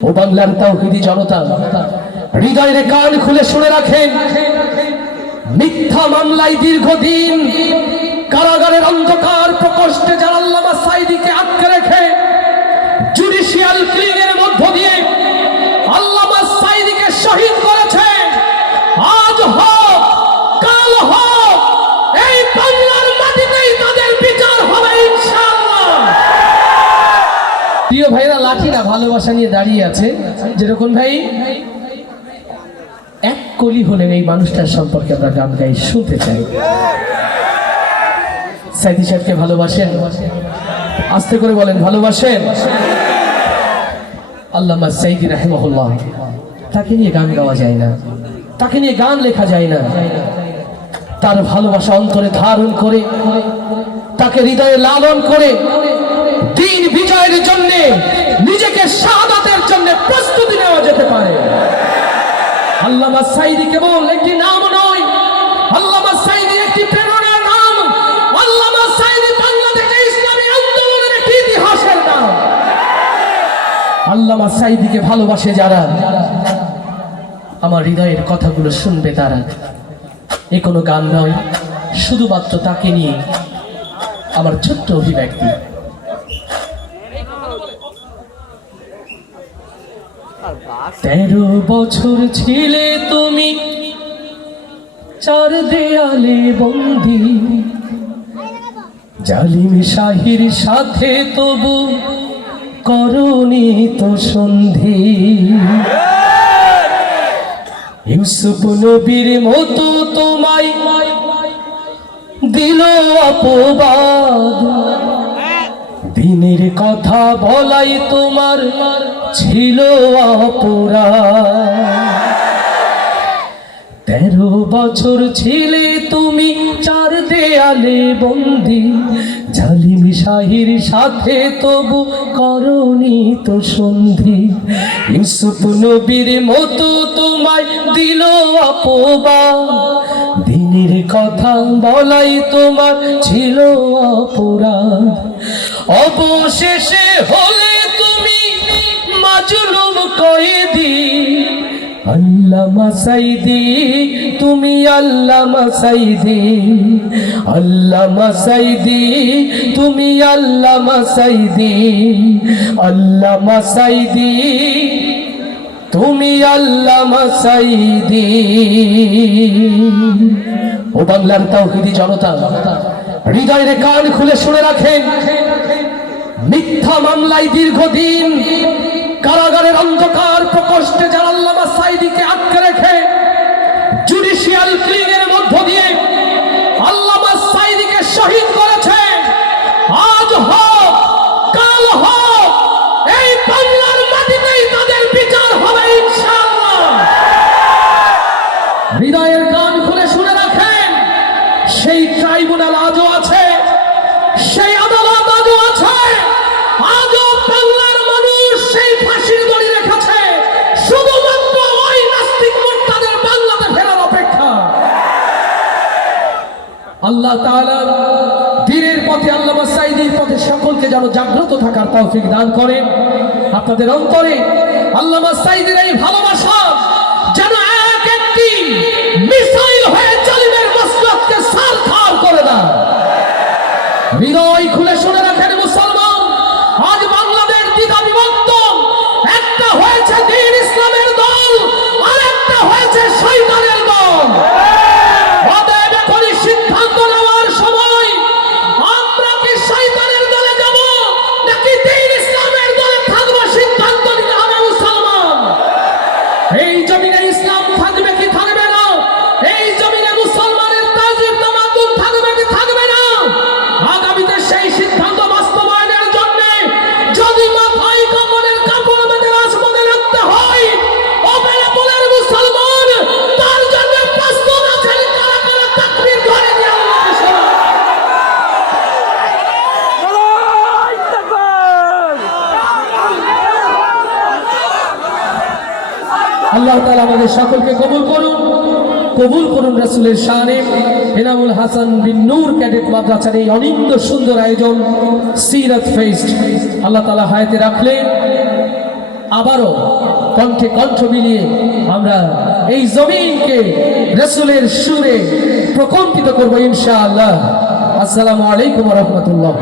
ও বাংলার তাওহীদি জনতা, হৃদয়ের কান খুলে শুনে রাখেন। মিথ্যা মামলায় দীর্ঘদিন কারাগারের অন্ধকার প্রকোষ্ঠে যারা আল্লামা সাঈদীকে আটকে রেখে জুডিশিয়াল ক্লিনের মধ্য দিয়ে আল্লামা সাঈদীকে শহীদ করেছে, আজ হোক কাল হোক এই বাংলার মাটিতেই তাদের বিচার হবে ইনশাআল্লাহ। প্রিয় ভাইরা, লাঠিরা ভালোবাসা নিয়ে দাঁড়িয়ে আছে। যেরকম ভাই এক কলি হলেন এই মানুষটার সম্পর্কে আমরা গান গাই, শুনতে চাই। সাঈদী সাহেবকে ভালোবাসেন? আস্তে করে বলেন, ভালোবাসেন? আল্লামা সাঈদী রাহিমাহুল্লাহ, তাকে নিয়ে গান গাওয়া যায় না, তাকে নিয়ে গান লেখা যায় না। তার ভালোবাসা অন্তরে ধারণ করে, তাকে হৃদয়ে লালন করে দিন বিজয়ের জন্য, নিজেকে শাহাদাতের জন্য প্রস্তুতি নেওয়া যেতে পারে। আল্লামা সাঈদী কেবল একটি নাম নয়, আল্লামা সাঈদী একটি প্রেরণার নাম। আল্লামা সাঈদী বাংলাদেশের ইসলামী আন্দোলনের একটি ইতিহাসের নাম। আল্লামা সাঈদীকে ভালোবাসে যারা, আমার হৃদয়ের কথাগুলো শুনবে তারা। এ কোনো গান নয়, শুধুমাত্র তাকে নিয়ে আমার ছোট্ট অভিব্যক্তি। 13 বছর ছিলে তুমি চার দেয়ালে বন্দী, জালিম শাহির সাথে তবু করনি তো সন্ধি। ইউসুফ নবীর মতো তোমায় দিল অপবাদ, দিনের কথা বলাই তোমার ছিল অপরাধ। 13 বছর ছিলে তুমি চার দেয়ালে বন্দী, জালিম শাহির সাথে তবু করনি তো সন্ধি। ইউসুফ নবীর মতো তোমায় দিল অপবাদ, দিনের কথা বলাই তোমার ছিল অপরাধ। অবশেষে হলে তুমি মাজলুম কয়েদি। আল্লামা সাঈদী তুমি, আল্লামা সাঈদী, আল্লামা সাঈদী তুমি, আল্লামা সাঈদী, আল্লামা সাঈদী তুমি, আল্লামা সাঈদী। ও বাংলার তাওহীদি জনতা, হৃদয়ের কান খুলে শুনে রাখেন। মিথ্যা মামলায় দীর্ঘদিন কারাগারের অন্ধকার প্রকোষ্ঠে যারা আল্লামা সাঈদীকে আটকে রেখে জুডিশিয়াল ক্লিনের মধ্য দিয়ে আল্লামা সাঈদীকে শহীদ করেছে, আজ হোক কাল হোক এই বাংলার মাটিতেই তাদের বিচার হবে ইনশাআল্লাহ। হৃদয়ের কান খুলে শুনে রাখেন, সেই ট্রাইব্যুনাল আজও আছে, সেই আদালত আজও আছে। আজও বাংলার মানুষ সেই ফাঁসির দড়ি রেখেছে, শুধুমাত্র ওই নাস্তিক মুরতাদের বাংলাতে ফেরার অপেক্ষা। আল্লাহ তাআলা দ্বীনের পথে, আল্লামা সাঈদীর পথে সকলকে যেন জাগ্রত থাকার তৌফিক দান করেন। আপনাদের অন্তরে আল্লামা সাঈদীর এই ভালোবাসা যেন এক একটি মিসাইল হয়ে জালিমের মসনদকে ছারখার করে দেয়। হৃদয় খুলে শুনে রাখেন মুসলমান, আজ বাংলাদেশ দ্বিধা বিভক্ত। একটা হয়েছে দ্বীন ইসলামের দল, আর একটা হয়েছে শয়তানের দল। অতএব এখনই সিদ্ধান্ত নেওয়ার সময়, আমরা কি শয়তানের দলে যাব নাকি দ্বীন ইসলামের দলে থাকবো, সিদ্ধান্ত নিতে হবে মুসলমান। এই জমিনে ইসলাম থাকবে কি থাকবে না, এই জমিনে মুসলমানের তাজিব তামাদ্দুন থাকবে কি থাকবে না, আগামীতে সেই সিদ্ধান্ত বাস্তবায়নের জন্য যদি মাথায় কাপড়ের কাপড় বেঁধে রাজপথে রাখতে হয়, অবেলাপুরের মুসলমান তার জন্য প্রস্তুত আছেন। কারা কারা তাকবীর ধরে দিয়ে আল্লাহ তাআলা আমাদের সকলকে কবুল করুন, কবুল করুন। রাসূলের শানে এনামুল হাসান বিন নূর ক্যাডেট মাদ্রাসার এই অনিন্দ সুন্দর আয়োজন সিরাত ফেস্ট আল্লাহ তাআলা হায়াতে রাখলেন। আবারও কণ্ঠে কণ্ঠ মিলিয়ে আমরা এই জমিনকে রাসূলের সুরে প্রকম্পিত করবো ইনশাআল্লাহ। আসসালামু আলাইকুম ওয়া রাহমাতুল্লাহ।